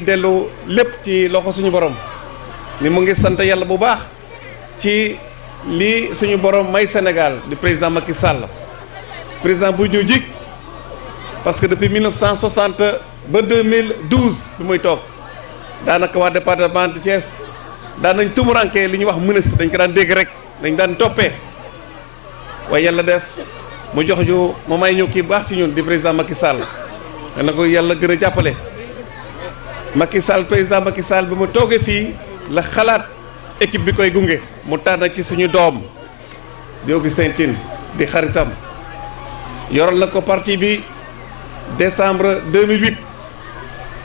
ngi dellu lépp ci loxo suñu borom ni mu ngi sant yàlla bu baax ci li suñu borom may Sénégal di président Macky Sall président bu ñu jik parce que depuis 1960 ba 2012 bi muy toog daanaka waa département de Thiès daan nañ tumuranke li ñuy wax ministre dañ ko daan dégg rek dañ daan toppee waaye yàlla def mu jox ñu mu may ñu kii baax ci ñun di président Macky Sall na ko yàlla gën a jàppale Macky Sall président Macky Sall bi mu toogee fii la xalaat équipe bi koy gunge mu tànn ci suñu doom di Augustin Tine di xaritam yoral na ko parti bi décembre 2008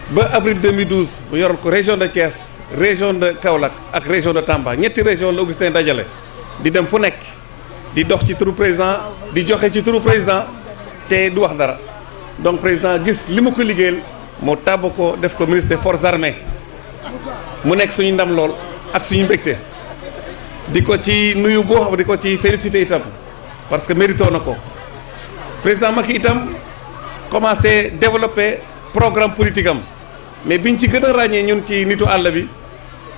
ba avril 2012 mu yoral ko région de Thiès région de Kaolack ak région de Tamba ñetti région la Augustin dajale di dem fu nekk di dox ci turu président di joxe ci turu président te du wax dara donc président gis li mu ko liggéeyal mu tàbb ko def ko ministre des forces armées mu nekk suñu ndam lool ak suñu mbégte di ko ci nuyu boo xam di ko ci félicité itam parce que mérito na ko président Macky itam commencé développer programme politique am mais biñ ci gën a ràññee ñun ci nitu àll bi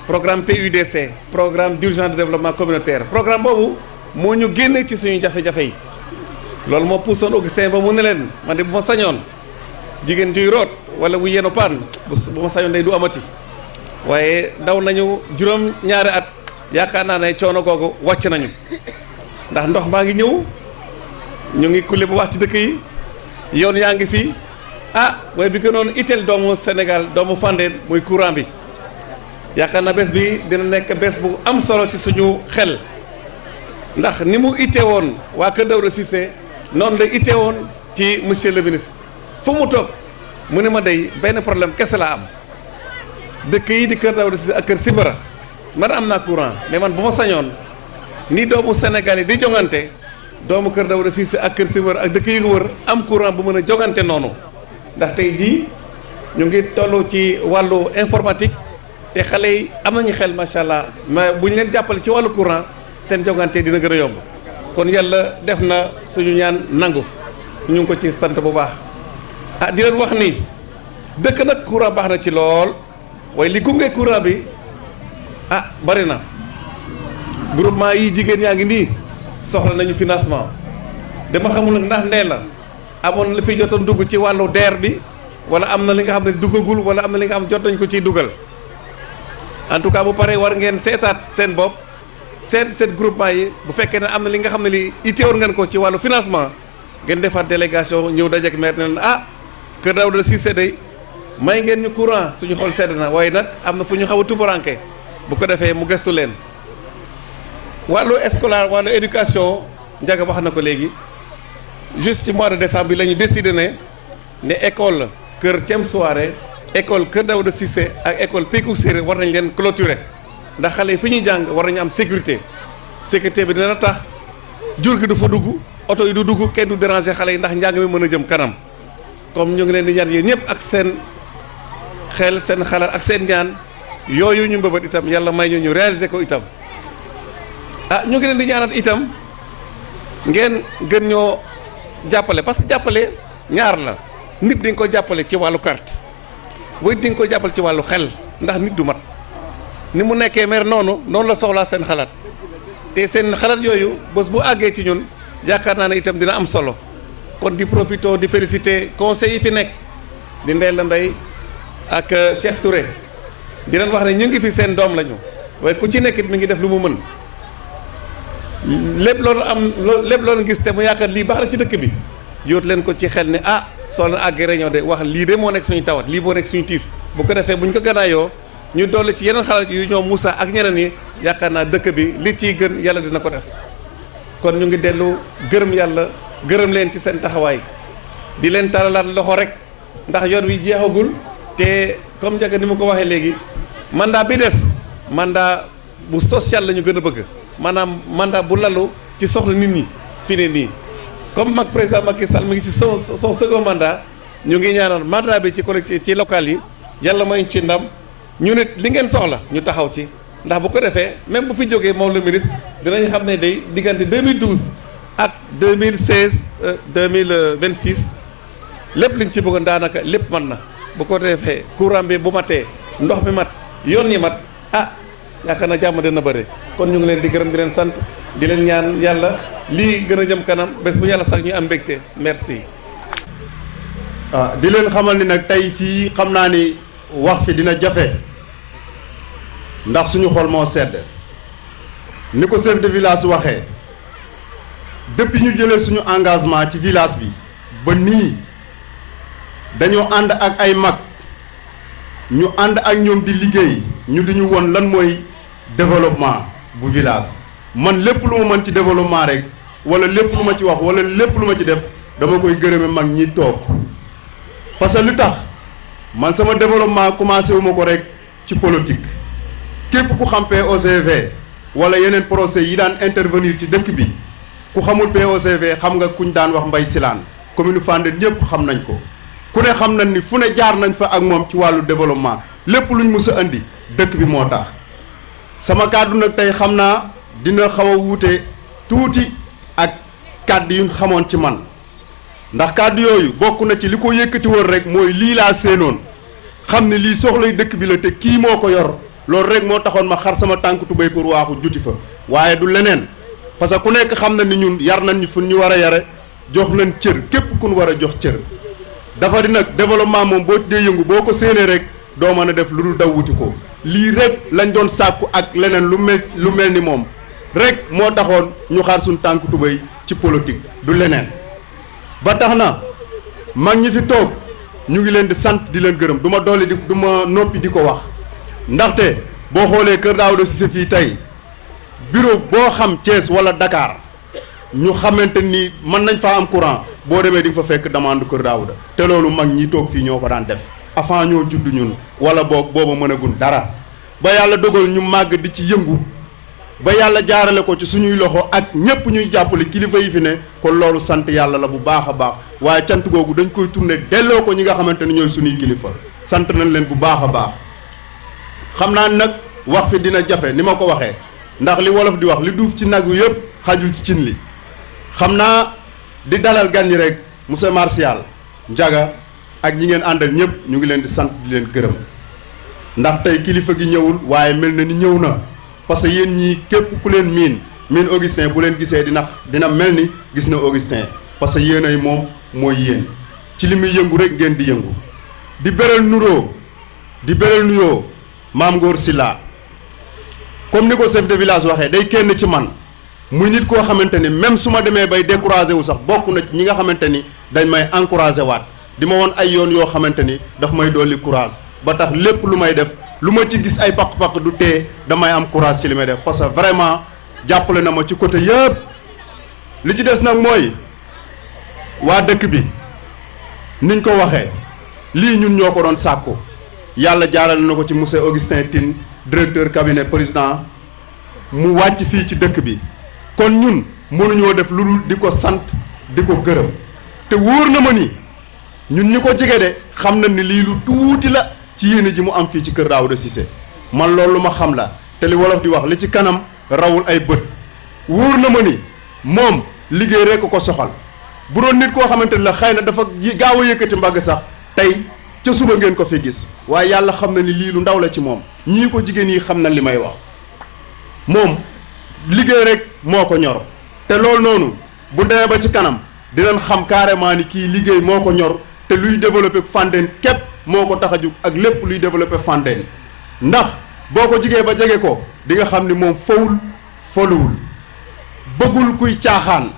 programme PUDC programme d'urgence de développement communautaire programme boobu moo ñu génne ci suñu jafe-jafe yi loolu moo puusoon Augustin ba mu ne leen man de bu ma sañoon jigéen juy root wala bu yenu paan bu ma sañoon day du amati waaye daw nañu juróom ñaari at yaakaar naa ne coono googu wàcc nañu ndax ndox maa ngi ñëw ñu ngi kulli bu wax ci dëkk yi yoon yaa ngi fii waaye bi gënoon itteel doomu Sénégal doomu Fandène muy courant bi yaakaar na bés bi dina nekk bés bu am solo ci suñu xel ndax ni mu ittee woon waa Kër Daouda Cissé noonu la ittee woon ci monsieur le ministre fu mu toog mu ne ma day benn problème kese laa am dëkk yi di Kër Daouda Cissé ak Kër Sibara man am naa courant mais man bu ma sañoon ni doomu Sénégal yi di jongante doomu Kër Daouda Cissé ak Kër Sibara ak dëkk yi ko wër am courant bu mën a jongante noonu ndax tey jii ñu ngi toll ci wàllu informatique te xale yi am nañu xel macha allah mais bu ñu leen jàppale ci wàllu courant seen jongante dina gën a yomb kon yàlla def na suñu ñaan nangu ñu ngi ko ci sant bu baax di leen wax ni dëkk nag courant baax na ci lool waaye li gunge courant bi bari na groupement yi jigéen yaa ngi nii soxla nañu financement dama xamul nag ndax ndee la amoon la fi jotoon dugg ci wàllu DER bi wala am na li nga xam ne duggagul wala am na li nga xam jot nañ ko ciy dugal en tout cas bu paree war ngeen seetaat seen bopp seet groupement yi bu fekkee ne am na li nga xam ne li itteewoon ngeen ko ci wàllu financement ngeen defaat délégation ñëw dajeek maire ne leen Kër Daouda Cissé day may ngeen ñu courant suñu xol sedd na waaye nag am na fu ñu xaw a tubaranke bu ko defee mu gëstu leen wàllu scolaire wàllu éducation Ndiaga wax na ko léegi juste ci mois de décembre bi la ñu décidé ne école Kër Thiem Souaré école Kër Daouda Cissé ak école Pékou Séré war nañ leen clôturer ndax xale yi fi ñuy jàng war nañu am sécurité bi dina tax jur gi du fa dugg oto yi du dugg kenn du déranger xale yi ndax njàng mi mën a jëm kanam comme ñu ngi leen di ñaan yéen ñëpp ak seen xel seen xalaat ak seen ñaan yooyu ñu mbëbët itam yàlla may ñu réaliser ko itam ñu ngi leen di ñaanal itam ngeen gën ñoo jàppale parce que jàppale ñaar la nit di nga ko jàppale ci wàllu carte way di nga ko jàppale ci wàllu xel ndax nit du mat ni mu nekkee maire noonu la soxlaa seen xalaat te seen xalaat yooyu bés bu àggee ci ñun yaakaar naa ne itam dina am solo kon di profito di féliciter conseil yi fi nekk di Ndella Mbaye ak Cheikh Touré di leen wax ne ñu ngi fi seen doom lañu waaye ku ci nekkit mi ngi def lu mu mën lépp loolu gis te mu yaakaar lii baax na ci dëkk bi yóot leen ko ci xel ne soo leen àggee réunion de wax lii de moo nekk suñu tawat lii moo nekk suñu tiis bu ko defee bu ñu ko gànnaayoo ñu dolli ci yeneen xalaat yu ñoom Moussa ak ñeneen yi yaakaar naa dëkk bi li ciy gën yàlla dina ko def kon ñu ngi dellu gërëm yàlla gërëm leen ci seen taxawaay di leen talalaat loxo rek ndax yoon wi jeexagul te comme Ndiaga ni mu ko waxee léegi mandat bi des mandat bu social la ñu gën a bëgg maanaam mandat bu lalu ci soxla nit ñi fi ne nii comme mag président Macky Sall mi ngi ci son second mandat ñu ngi ñaanal mandat bi ci collectivité ci local yi yàlla may ci ndam ñu nit li ngeen soxla ñu taxaw ci ndax bu ko defee même bu fi jógee moom le ministre dinañ xam ne day diggante 2012 ak 2016 2026 lépp liñ ci bëggoon daanaka lépp mën na bu ko defee courant bi bu matee ndox mi mat yoon yi mat yaakaar na jàmm dina bëri kon ñu ngi leen di gërëm di leen sant di leen ñaan yàlla lii gën a jëm kanam bés bu yàlla sax ñu am mbégte merci. di leen xamal ni nag tey fii xam naa ni wax fi dina jafe ndax suñu xol moo sedd ni ko chef de village waxee depuis ñu jëlee suñu engagement ci village bi ba nii dañoo ànd ak ay mag ñu ànd ak ñoom di liggéey ñu di ñu won lan mooy développement bu village man lépp lu ma mën ci développement rek wala lépp lu ma ci wax wala lépp lu ma ci def dama koy gërëme mag ñi toog parce que lu tax man sama développement commencé wu ma ko rek ci politique képp ku xam POCV wala yeneen procès yi daan intervenir ci dëkk bi ku xamul POCV xam nga kuñ daan wax Mbay Silaan commune Fandène ñëpp xam nañ ko ku ne xam nañ ni fu ne jaar nañ fa ak moom ci wàllu développement lépp luñ mës a andi dëkk bi moo tax sama kàddu nag tey xam naa dina xaw a wuute tuuti ak kàddu yu xamoon ci man ndax kàddu yooyu bokk na ci li ko yëkkati woon rek mooy lii laa séenoon xam ne lii soxlay dëkk bi la te kii moo ko yor loolu rek moo taxoon ma xar sama tànk tubéy pour waaxu juti fa waaye du leneen parce que ku nekk xam na ni ñun yar nañ ñu fu ñu war a yare jox leen cër képp ku ñu war a jox cër dafa di nag développement moom boo dee yëngu boo ko séenee rek doo mën a def lu dul daw wuti ko lii rek lañ doon sàkku ak leneen lu mel ni moom rek moo taxoon ñu xaar suñu tànk tubéy ci politique du leneen ba tax na mag ñi fi toog ñu ngi leen di sant di leen gërëm du ma dolli du ma noppi di ko wax ndaxte boo xoolee Kër Daouda Cissé fii tey bureau boo xam Thiès wala Dakar ñu xamante ni mën nañ faa am courant boo demee di nga fa fekk demande Kër Daouda te loolu mag ñi toog fii ñoo ko daan def avant ñoo judd ñun wala boog booba mën a gun dara ba yàlla dogal ñu màgg di ci yëngu ba yàlla jaarale ko ci suñuy loxo ak ñëpp ñuy jàppale kilifa yi fi ne kon loolu sant yàlla la bu baax a baax waaye cant googu dañ koy tourné delloo ko ñi nga xamante ni ñooy suñuy kilifa sant nañ leen bu baax a baax xam naa nag wax fi dina jafe ni ma ko waxee ndax li wolof di wax li duuf ci nag wi yëpp xajul ci cin li xam naa di dalal gan ñi rek monsieur Martial Ndiaga ak ñi ngeen àndal ñëpp ñu ngi leen di sant di leen gërëm ndax tey kilifa gi ñëwul waaye mel na ni ñëw na parce que yéen ñii képp ku leen miin Augustin bu leen gisee dina mel ni gis na Augustin parce que yéen ay moom mooy yéen ci li muy yëngu rek ngeen di yëngu di beral nuyoo Maam Ngor Sylla comme ni ko chef de village waxee day kenn ci man muy nit koo xamante ni même su ma demee bay découragé wu sax bokk na ci ñi nga xamante ni dañ may encouragé waat di ma woon ay yoon yoo xamante ni daf may dolli courage ba tax lépp lu may def lu ma ci gis ay paq-paq du tee damay am courage ci li may def parce que vraiment jàppale na ma ci côté yëpp li ci des nag mooy waa dëkk bi niñ ko waxee lii ñun ñoo ko doon sàkku yàlla jaarale na ko ci monsieur Augustin Tine directeur cabinet président mu wàcc fii ci dëkk bi kon ñun mënuñoo def lu dul di ko sant di ko gërëm te wóor na ma ni ñun ñi ko jege de xam na ni lii lu tuuti la ci yéene ji mu am fii ci Kër Daouda Cissé man loolu ma xam la te li wolof di wax li ci kanam rawul ay bët wóor na ma ni moom liggéey rek ko soxal bu doon nit koo xamante ni la xëy na dafa gaaw a yëkkati mbagg sax tey ca suba ngeen ko fi gis waaye yàlla xam na ni lii lu ndaw la ci moom ñii ko jigéen yi xam na li may wax moom liggéey rek moo ko ñor te loolu noonu bu demee ba ci kanam dinañ xam carrément ni kii liggéey moo ko ñor te luy développé Fandène képp moo ko tax a jug ak lépp luy développé Fandène ndax boo ko jigee ba jege ko di nga xam ni moom fowul foluwul bëggul kuy caaxaan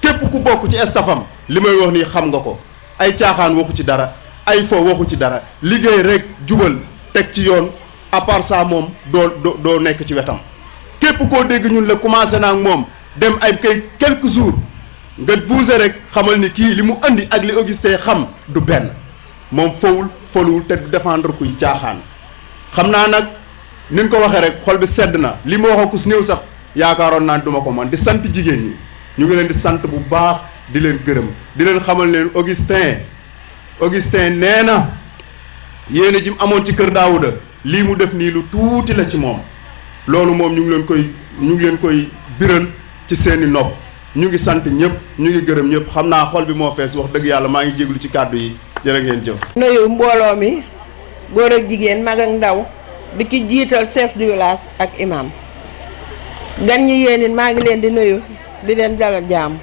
képp ku bokk ci estafam li may wax nii xam nga ko ay caaxaan waxu ci dara ay fo waxu ci dara liggéey rek jubal teg ci yoon à part ça moom doo nekk ci wetam képp koo dégg ñun la commencé naa ak moom dem ay kay quelques jours nga buuse rek xamal ni kii li mu andi ak li Augustin xam du benn moom fowul foluwul te du défendre kuy caaxaan xam naa nag ni nga ko waxee rek xol bi sedd na li ma waxoo kus néew sax yaakaaroon naa duma ko man di sant jigéen ñi ñu ngi leen di sant bu baax di leen gërëm di leen xamal leen Augustin nee na yéene ji mu amoon ci Kër Daouda lii mu def nii lu tuuti la ci moom loolu moom ñu ngi leen koy biral ci seeni nopp ñu ngi sant ñëpp ñu ngi gërëm ñëpp xam naa xol bi moo fees wax dëgg yàlla maa ngi jéglu ci kàddu yi jërë ngeen jëf. nuyu mbooloo mi góor ak jigéen mag ak ndaw di ci jiital chef du village ak imam gan ñi yéen it maa ngi leen di nuyu di leen dalal jàmm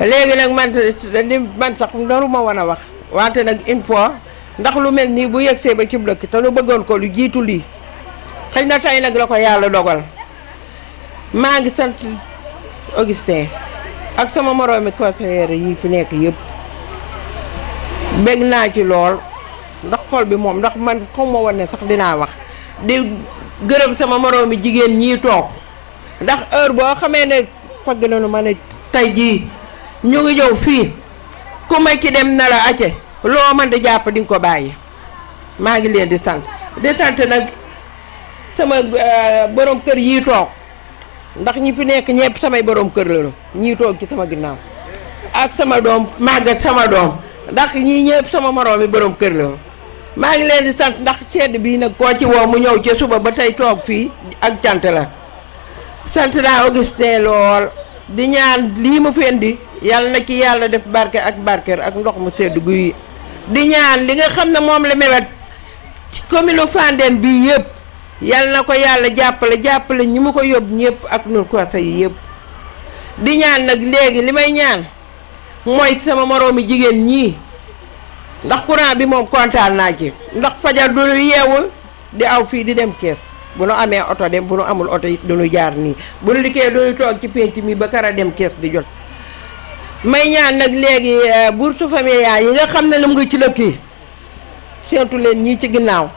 léegi nag man sax naru ma wan a wax wante nag une fois ndax lu mel nii bu yegsee ba ci dëkk te nu bëggoon ko lu jiitu lii xëy na tey nag la ko yàlla dogal maa ngi sant Augustin ak sama moroomi conseillère yi fi nekk yëpp bég naa ci lool ndax xol bi moom ndax man xaw ma woon ne sax dinaa wax di gërëm sama moroomi jigéen ñii toog ndax heure boo xamee ne fagg nañu ma ne tey jii ñu ngi ñëw fii ku ma ci dem na la acce loo man di jàpp di nga ko bàyyi maa ngi leen di sant nag sama borom kër yii toog ndax ñi fi nekk ñëpp samay borom kër lañu ñii toog ci sama ginnaaw ak sama doom màggat sama doom ndax ñii ñëpp sama moroom yi borom kër lañu maa ngi leen di sant ndax sedd bii nag koo ci woo mu ñëw ca suba ba tey toog fii ak cant la sant naa Augustin lool di ñaan lii mu fi indi yàlla na ci yàlla def barke ak barkeer ak ndox mu sedd guy di ñaan li nga xam ne moom la mébét ci commune Fandène bii yëpp yàlla na ko yàlla jàppale ñi mu ko yóbbu ñëpp ak nun conseil yi yëpp di ñaan nag léegi li may ñaan mooy sama moroomi jigéen ñii ndax courant bi moom kontaan naa ci ndax fajar du yeewu di aw fii di dem kees bu nu amee oto dem bu nu amul oto it du nu jaar nii bu nu liggéey du nu toog ci penc mi ba kara dem kees di jot may ñaan nag léegi bourse familiale yi nga xam ne lam nga ci lëkk yi seetu leen ñii ci ginnaaw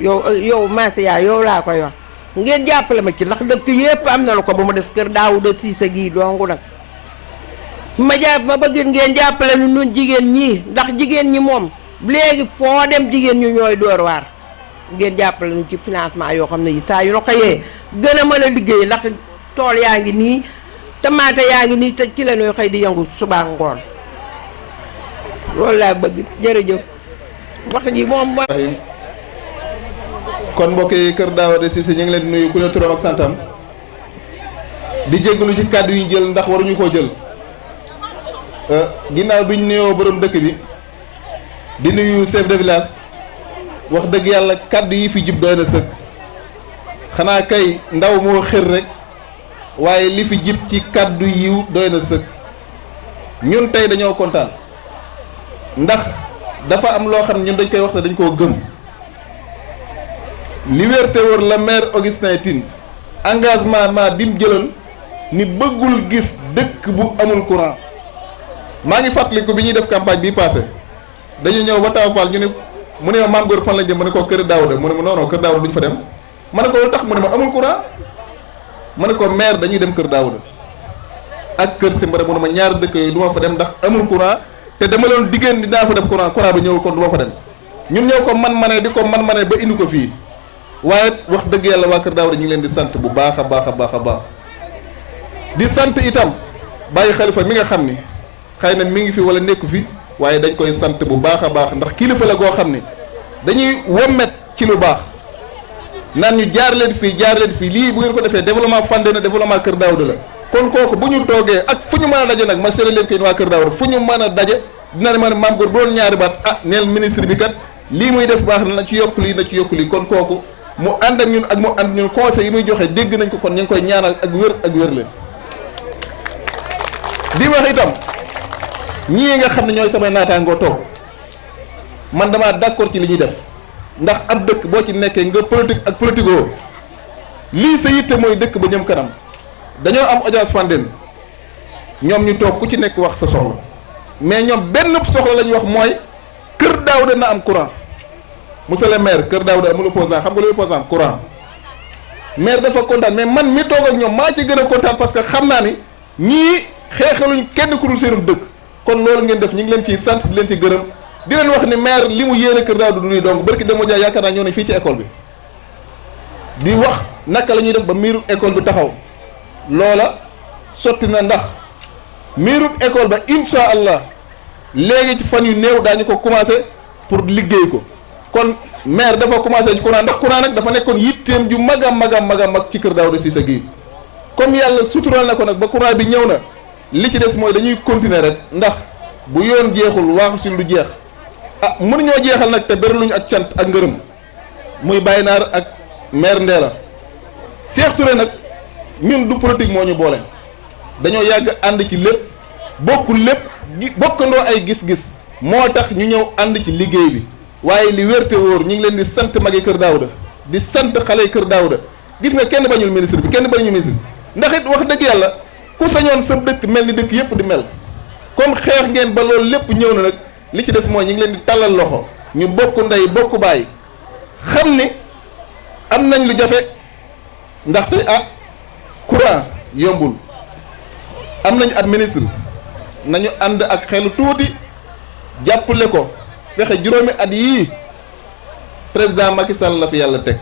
yow Masiya yow laa ko yor ngeen jàppale ma ci ndax dëkk yépp am na lu ko ba mu des kër Daawuda Siise gii dongu nag ma bëgg ngeen jàppale nu nun jigéen ñii ndax jigéen ñi moom léegi foo dem jigéen ñu ñooy door waar ngeen jàppale nu ci financement yoo xam ne yi saa yu nu xëyee gën a mën a liggéey ndax tool yaa ngi nii tamaate yaa ngi nii te ci la ñuy xëy di yëngu suba ngoon loolu laa bëgg jërëjëf wax ji moom kon mbokk yi kër Daouda Cissé ñu ngi leen di nuyu ku ne turam ak santam di jégalu ci kàddu yi jël ndax waruñu koo jël ginnaaw bi ñu nuyoo borom dëkk bi di nuyu chef de village wax dëgg yàlla kàddu yi fi jib doy na sëkk xanaa kay ndaw moo xër rek waaye li fi jib ci kàddu yiw doy na sëkk ñun tey dañoo kontaan ndax dafa am loo xam ne ñun dañ koy wax te dañ koo gëm li wér te wóor la maire Augustin Tine engagement bi mu jëloon ni bëggul gis dëkk bu amul courant maa ngi fàttaliku bi ñuy def campagne bi passé dañu ñëw ba Tawa Fall ñu ne mu ne ma Maam Góor fan la jëm ma ne ko kër Daouda mu ne ma non non kër Daouda duñ fa dem ma ne ko lu tax mu ne ma amul courant ma ne ko maire dañuy dem kër Daouda ak kër Simbara mu ne ma ñaari dëkk yooyu du ma fa dem ndax amul courant te dama leen diggéen dinaa fa def courant bi ñëw kon du ma fa dem ñun ñoo ko man-manee di ko man-manee ba indi ko fii waaye wax dëgg yàlla waa kër Daouda ñu ngi leen di sant bu baax a baax a baax a baax di sant itam bàyyi xalifa mi nga xam ni xëy na mi ngi fi wala nekku fi waaye dañ koy sant bu baax a baax ndax kilifa la goo xam ni dañuy wommet ci lu baax naan ñu jaar leen fii lii bu ngeen ko defee développement Fandène développement kër Daouda la kon kooku bu ñu toogee ak fu ñu mën a daje nag ma seere leen ko waa kër Daouda fu ñu mën a daje dina ne ma Maam Góor bu doon ñaari baat ah neel ministre bi kat lii muy def baax na ci yokk lii kon kooku mu ànd ak ñun ak mu ànd ñun conseil yi muy joxe dégg nañ ko kon ñu ngi koy ñaanal ak wér leen di wax itam ñii nga xam ne ñooy samay naataangoo toog man damaa d'accord ci li ñuy def ndax ab dëkk boo ci nekkee nga politique ak politico lii sa yitte mooy dëkk ba ñëm kanam dañoo am audience Fandène ñoom ñu toog ku ci nekk wax sa soxla mais ñoom benn soxla la ñu wax mooy kër Daouda na am courant monsieur le maire kër Daouda amul opposant xam nga lu opposant courant maire dafa kontaan mais man mi toog ak ñoom maa ci gën a kontaan parce que xam naa ni ñii xeexaluñ kenn ku dul seenum dëkk kon loolu ngeen def ñu ngi leen ciy sant di leen ci gërëm di leen wax ni maire li mu yéene kër Daouda du donc barki Demba Dia yaakaar naa ñëw nañ fii ci école bi di wax naka la ñuy def ba miiru école bi taxaw loola sotti na ndax miiru école ba incha allah léegi ci fan yu néew daañu ko commencé pour liggéey ko kon maire dafa commencé ci courant ndax courant nag dafa nekkoon yitteem ju mag a mag ci kër Daouda Cissé gii comme yàlla sutural na ko nag ba courant bi ñëw na li ci des mooy dañuy continuer rek ndax bu yoon jeexul waaxu si lu jeex mënuñoo jeexal nag te beraluñu ak cant ak ngërëm muy Baye Naar ak maire Ndéla Cheikh Touré nag ñun du politique moo ñu boole dañoo yàgg ànd ci lépp bokkul lépp bokkandoo ay gis-gis moo tax ñu ñëw ànd ci liggéey bi waaye li wér te wóor ñu ngi leen di sant magi Kër Daouda di sant xale yi Kër Daouda gis nga kenn bañul ministre bi kenn bañul ministre ndax it wax dëgg yàlla ku sañoon sa dëkk mel ni dëkk yëpp di mel comme xeex ngeen ba loolu lépp ñëw na nag li ci des mooy ñu ngi leen di tàllal loxo ñu bokk ndey bokk baay xam ni am nañ lu jafe ndaxte courant yombul am nañu ab ministre nañu ànd ak xelu tuuti jàppale ko fexe juróomi at yii président Macky Sall la fi yàlla teg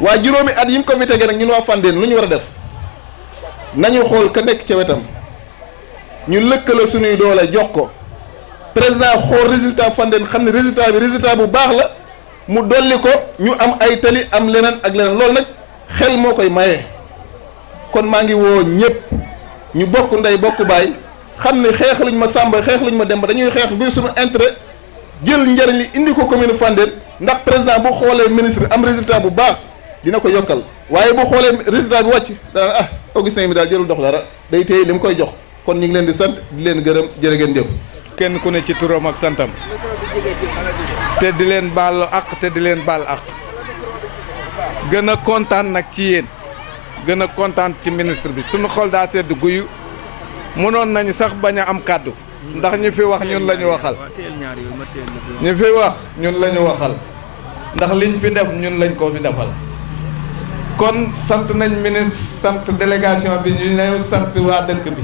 waa juróomi at yi mu ko fi tegee nag ñun waa Fandène lu ñu war a def nañu xool ka nekk ca wetam ñu lëkkale suñuy doole jox ko président xool résultat Fandène xam ne résultat bu baax la mu dolli ko ñu am ay tali am leneen ak leneen loolu nag xel moo koy maye kon maa ngi woo ñëpp ñu bokk ndey bokk baay xam ne xeexaluñ ma Samba xeexaluñ ma Demba dañuy xeex ngir suñu intérêt jël njëriñ li indi ko commune Fandène ndax président bu xoolee ministre am résultat bu baax dina ko yokkal waaye bu xoolee résultat bi wàcc dana Augustin mi daal jërul dox dara day téye li mu koy jox kon ñu ngi leen di sant di leen gërëm jërë ngeen jëf. kenn ku ne ci turam ak santam te di leen baal ak te di leen baal ak gën a kontaan nag ci yéen gën a kontaan ci ministre bi suñu xol daa sedd guyu mënoon nañu sax bañ a am kàddu ndax ñi fi wax ñun la ñu waxal ñi fi wax ñun la ñu waxal ndax liñ fi def ñun lañ ko fi defal kon sant nañ ministre sant délégation bi ñu ne sant waa dëkk bi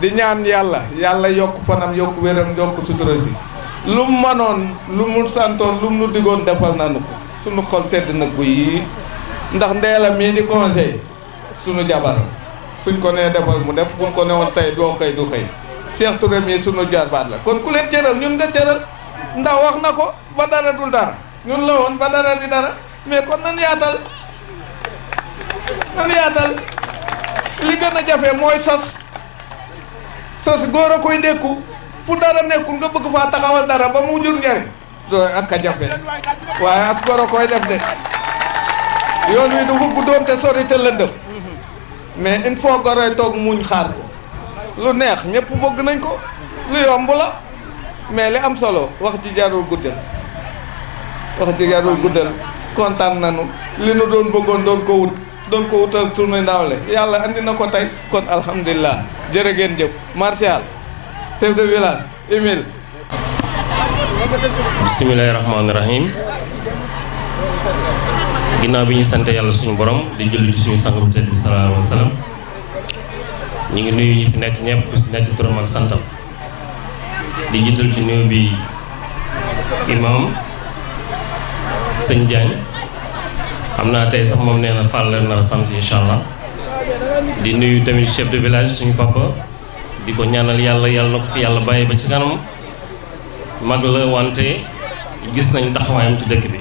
di ñaan yàlla yokk fanam yokk wéram yokk sutura si lu mu mënoon lu mu santoon lu mu nu diggoon defal nañu ko suñu xol sedd na guy ndax Ndéla mii di conseil suñu jabar suñ ko nee defal mu def buñ ko ne woon tey doo xëy du xëy Cheikh Touré mii suñu jarbaat la kon ku leen cëral ñun nga cëral ndax wax na ko ba dara dul dara ñun la woon ba dara di dara mais kon nan yaatal li gën a jafe mooy sos góor a koy ndékku fu dara nekkul nga bëgg faa taxawal dara ba mu jur njariñ doo ak a jafe waaye as góor a koy def de yoon wi du fugg doon te sori te lëndëm mais il faut goroy toog muñ xaar ko lu neex ñëpp bëgg nañ ko lu yomb la mais li am solo wax ci jarul guddal kontaan nañu li nu doon bëggoon doon ko wutal sunu ndawle yàlla andi na ko tey kon alhamdulilah jërë ngeen jëf Martial chef de village Emile. bisimilahi rahmaani rahim ginnaaw bi ñu sant yàlla suñu borom di julli ci suñu sang bu tedd bi sallallahu alayhi wa sallam ñu ngi nuyu ñi fi nekk ñëpp ku si nekk turam ak santam di jiital ci nuyu bi imam sëñ Diagne xam naa tey sax moom nee na Fall leen nar a sant incha allah di nuyu tamit chef de village suñu papa di ko ñaanal yàlla na ko fi yàlla bàyyi ba ci kanam mag la wante gis nañ taxawaayam ci dëkk bi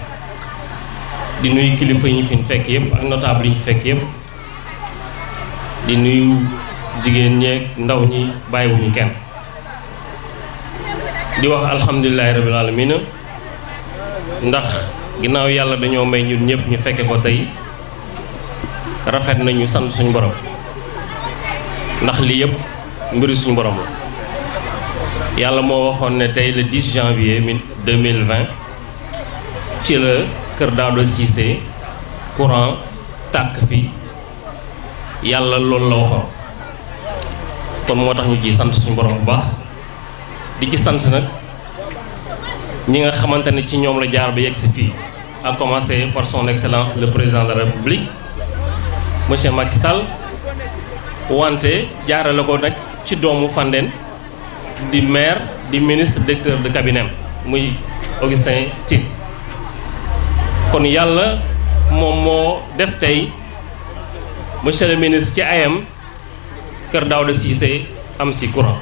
di nuyu kilifa yi ñu fi fekk yëpp ak notable yi ñu fekk yëpp di nuyu jigéen ñeeg ndaw ñi bàyyiwuñu kenn di wax alhamdulilahi rabbil alamin ndax ginnaaw yàlla dañoo may ñun ñëpp ñu fekke ko tey rafet nañu sant suñu borom ndax lii yëpp mbiru suñu borom la yàlla moo waxoon ne tey le 10 janvier 2020 ci la Kër Daouda Cissé courant tàkk fi yàlla loolu la waxoon kon moo tax ñu ciy sant suñu borom bu baax di ci sant nag ñi nga xamante ne ci ñoom la jaar ba yegg si fii à commencer par son excellence le président de la république monsieur Macky Sall wante jaarale ko nag ci doomu Fandène di maire di ministre directeur de cabinet muy Augustin Tine kon yàlla moom moo def tey monsieur le ministre ci ayam Kër Daouda Cissé am si courant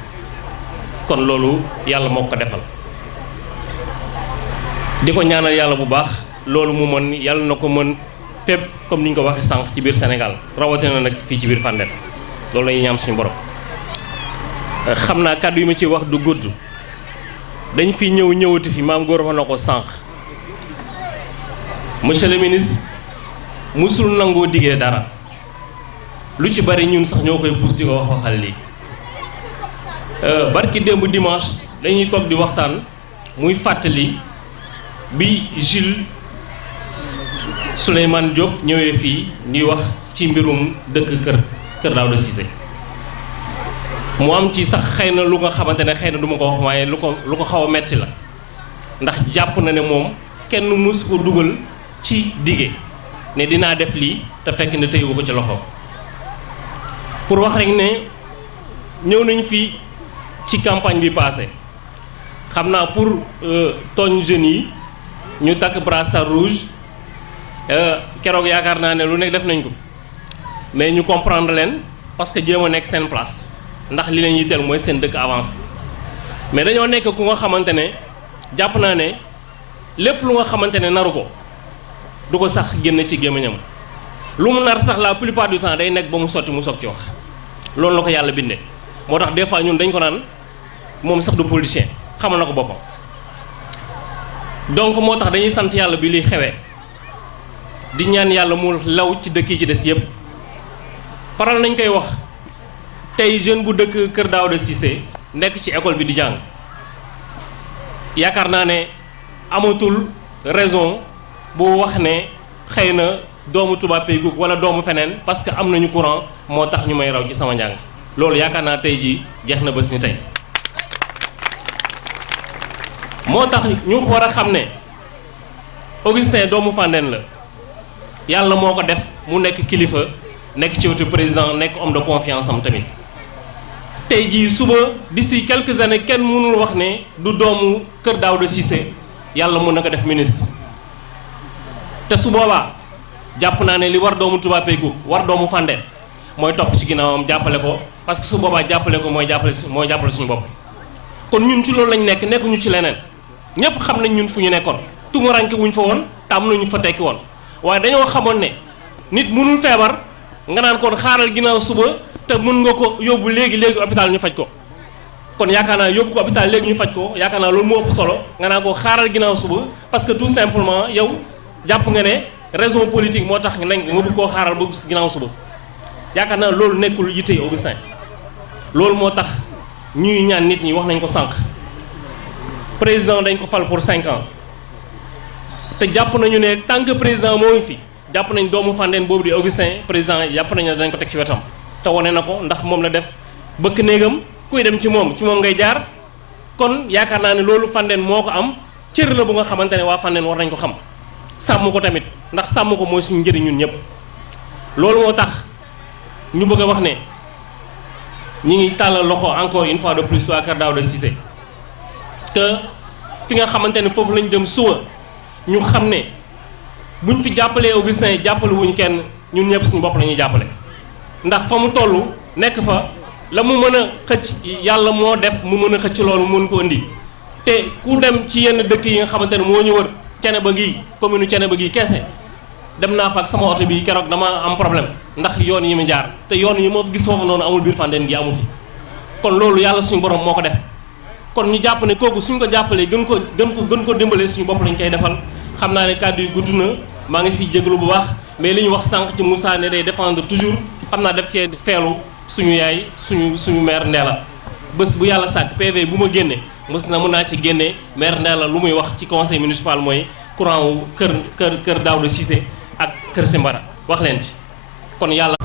kon loolu yàlla moo ko defal di ko ñaanal yàlla bu baax loolu mu mën yàlla na ko mën fépp comme ni ñu ko waxee sànq ci biir Sénégal rawatina nag fii ci biir Fandène loolu la ñuy ñaan suñu borom xam naa kàddu yi ma ci wax du gudd dañ fi ñëwati fi maam góor wax na ko sànq monsieur le ministre musul nangoo diggee dara lu ci bari ñun sax ñoo koy pousse di ko waxal lii barki démb dimanche dañuy toog di waxtaan muy fàttali bi Jules Souleymane Diop ñëwee fii ñuy wax ci mbirum dëkk kër Daouda Cissé mu am ci sax xëy na lu nga xamante ne xëy na du ma ko wax waaye lu ko xaw a metti la ndax jàpp na ne moom kenn mësu ko dugal ci dige ne dinaa def lii te fekk ne tëyu ko ci loxo pour wax rek ne ñëw nañ fii ci campagne bi passé xam naa pour tooñ jeunes yi ñu takk brassard rouge keroog yaakaar naa ne lu nekk def nañ ko mais ñu comprendre leen parce que jéem a nekk seen place ndax li leen yitteel mooy seen dëkk avancé mais dañoo nekk ku nga xamante ne jàpp naa ne lépp lu nga xamante ne naru ko du ko sax génn ci gémmiñam lu mu nar sax la plupart du temps day nekk ba mu sotti mu soog ci wax loolu la ko yàlla bindee moo tax des fois ñun dañ ko naan moom sax du politicien xamal na ko boppam donc moo tax dañuy sant yàlla bi liy xewee di ñaan yàlla mu law ci dëkk yi ci des yëpp faral nañ koy wax tey jeune bu dëkk Kër Daouda Cissé nekk ci école bi di jàng yaakaar naa ne amatul raison bu wax ne xëy na doomu Touba Pays wala doomu feneen parce que am nañu courant moo tax ñu may raw ci sama njàng loolu yaakaar naa tey jii jeex na bés ni tey moo tax ñu war a xam ne Augustin doomu Fandène la yàlla moo ko def mu nekk kilifa nekk ci wetu président nekk homme de confiance am tamit tey jii suba d'ici quelques années kenn mënul wax ne du doomu Kër Daouda Cissé yàlla mun na ko def ministre te su boobaa jàpp naa ne li war doomu Touba Pays war doomu Fandène mooy topp ci ginnaawam jàppale ko parce que su boobaa jàppale ko mooy jàppale suñu bopp kon ñun ci loolu lañ nekkuñu ci leneen ñëpp xam nañ ñun fu ñu nekkoon tumuranke wuñ fa woon tam nañu fa tekki woon waaye dañoo xamoon ne nit mënul feebar nga naan kon xaaral ginnaaw suba te mën nga ko yóbbu léegi hôpital ñu faj ko kon yaakaar naa yóbbu ko hôpital léegi ñu faj ko yaakaar naa loolu moo ëpp solo nga naan ko xaaral ginnaaw suba parce que tout simplement yow jàpp nga ne raison politique moo tax nga bëgg koo xaaral ba ginnaaw suba yaakaar naa loolu nekkul yitte Augustin loolu moo tax ñuy ñaan nit ñi wax nañ ko sànq président dañ ko fal pour 5 ans te jàpp nañu ne tant que président moo ngi fi jàpp nañ doomu Fandène boobu di Augustin président jàpp nañu ne dañ ko teg ci wetam te wane na ko ndax moom la def bëkk néegam kuy dem ci moom ngay jaar kon yaakaar naa ne loolu Fandène moo ko am cër la bu nga xamante ne waa Fandène war nañ ko xam sàmm ko tamit ndax sàmm ko mooy suñu njëriñ ñun ñëpp loolu moo tax ñu bëgg a wax ne ñi ngi tàllal loxo encore une fois de plus waa Kër Daouda Cissé te fi nga xamante ne foofu lañ jëm suba ñu xam ne buñ fi jàppalee Augustin jàppale wuñ kenn ñun ñëpp suñu bopp la ñuy jàppale ndax fa mu toll nekk fa la mu mën a xëcc yàlla moo def mu mën a xëcc loolu mu mën ko indi te ku dem ci yenn dëkk yi nga xamante ne moo ñu wër Thiénaba gii commune Thiénaba gii keese dem naa fa ak sama oto bi keroog dama am problème ndax yoon yi mu jaar te yoon yi moo gis foofu noonu amul biir Fandène gi amu fi kon loolu yàlla suñu borom moo ko def kon ñu jàpp ne kooku suñ ko jàppalee gën ko dimbalee suñu bopp lañ koy defal xam naa ne kàddu yi gudd na maa ngi siy jégalu bu baax mais li ñu wax sànq ci Moussa ne day défendre toujours xam naa def cee feelu suñu yaay suñu maire Ndella bés bu yàlla sàkk PV bu ma génne mën naa ci génne maire Ndella lu muy wax ci conseil municipal mooy courant wu kër Daouda Cissé ak kër Simbara wax leen ci kon yàlla